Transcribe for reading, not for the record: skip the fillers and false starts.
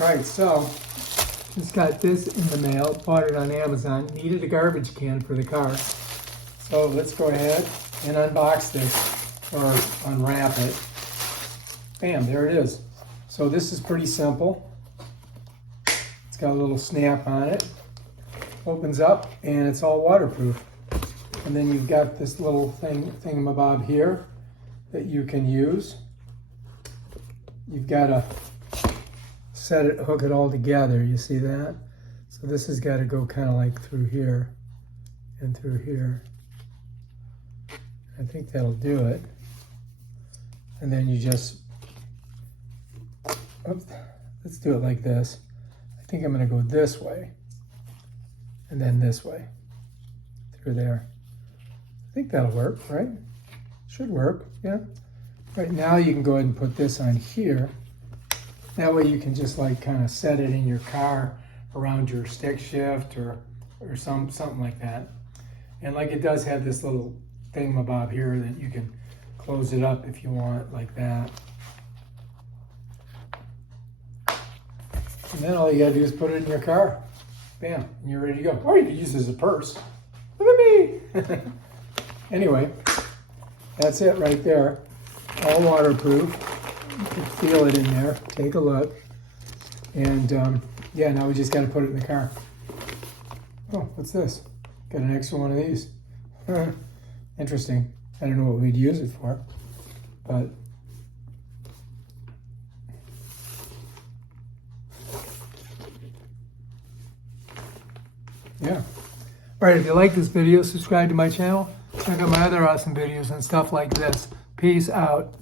All right, so just got this in the mail, bought it on Amazon, needed a garbage can for the car. So let's go ahead and unbox this, or unwrap it. Bam, there it is. So this is pretty simple. It's got a little snap on it. Opens up and it's all waterproof. And then you've got this little thingamabob here that you can use. You've got to hook it all together, you see that? So this has got to go kind of like through here and through here. I think that'll do it. And then you just, oops, let's do it like this. I think I'm going to go this way and then this way through there. I think that'll work, right? Should work, yeah. Right now you can go ahead and put this on here. That way you can just like kind of set it in your car around your stick shift or something like that. And like it does have this little thingamabob here that you can close it up if you want, like that. And then all you gotta do is put it in your car. Bam, and you're ready to go. Or you can use it as a purse. Look at me! Anyway, that's it right there. All waterproof. You can feel it in there. Take a look. And yeah, now we just got to put it in the car. Oh, what's this? Got an extra one of these. Interesting. I don't know what we'd use it for, but yeah. All right, if you like this video, subscribe to my channel. Check out my other awesome videos and stuff like this. Peace out.